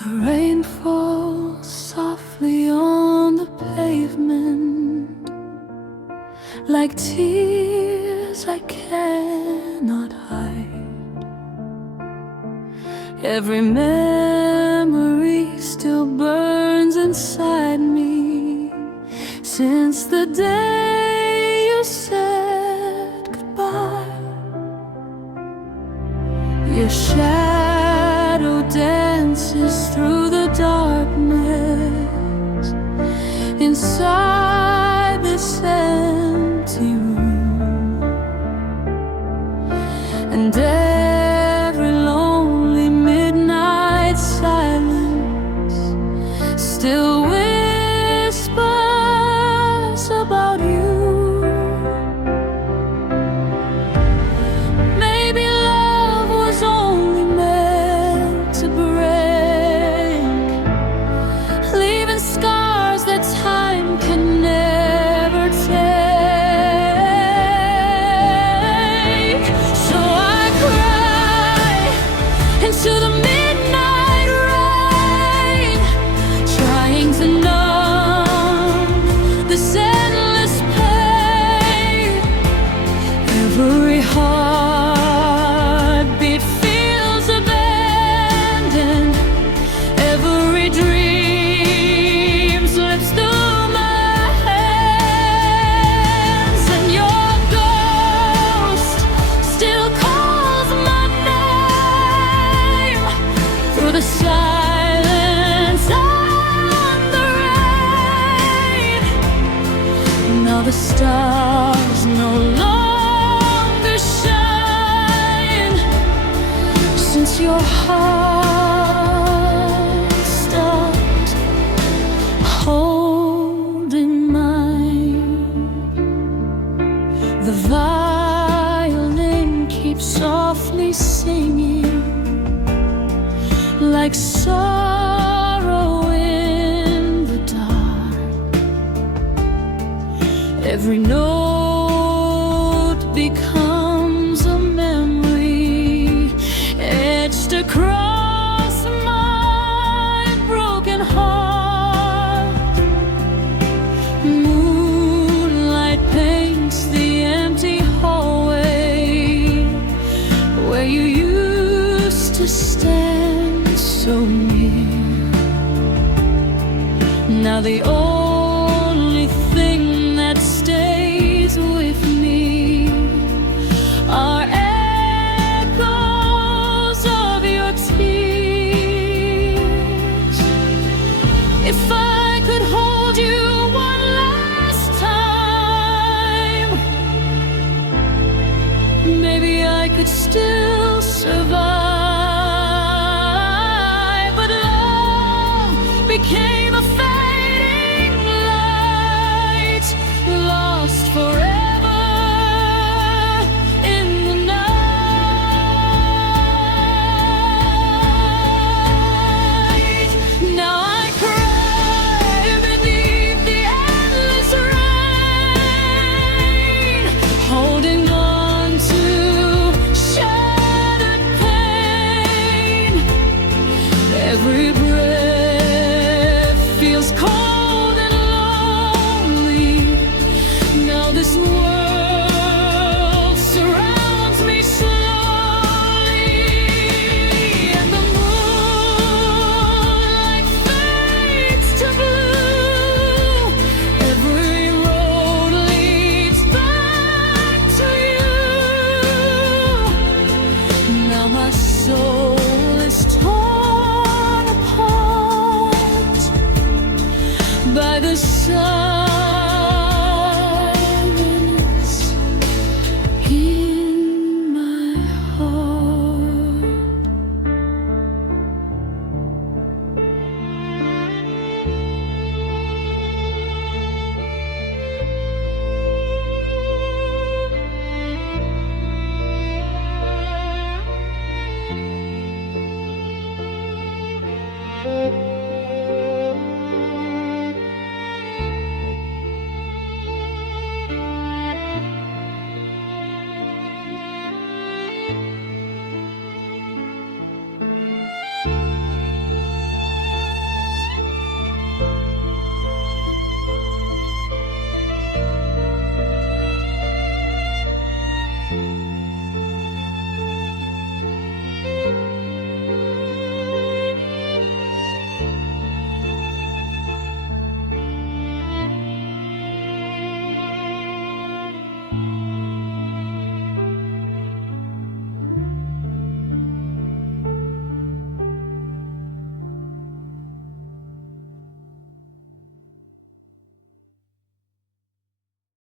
The rain falls softly on the pavement, like tears I cannot hide. Every memory still burns inside me since the day you said goodbye. Your shadow dances through the darkness inside this empty room, and every lonely midnight silence still whispers about you. Maybe love was only meant to break, leaving scars that time can never take. So I cry into the midnight rain, trying to numb this endless pain. Every heartbeat feels abandoned, every dream slips through my hands, and your ghost still calls my name through the silence and the rain. Now the stars no longer shine, since your heart stopped holding mine. The violin keeps softly singing, like sorrow in the dark. Every note becomes a memory etched across my broken heart. Moonlight paints the empty hallway where you used to stand so near. Now the only thing that stays with me are echoes of your tears. If I could hold you one last time, maybe I could still survive.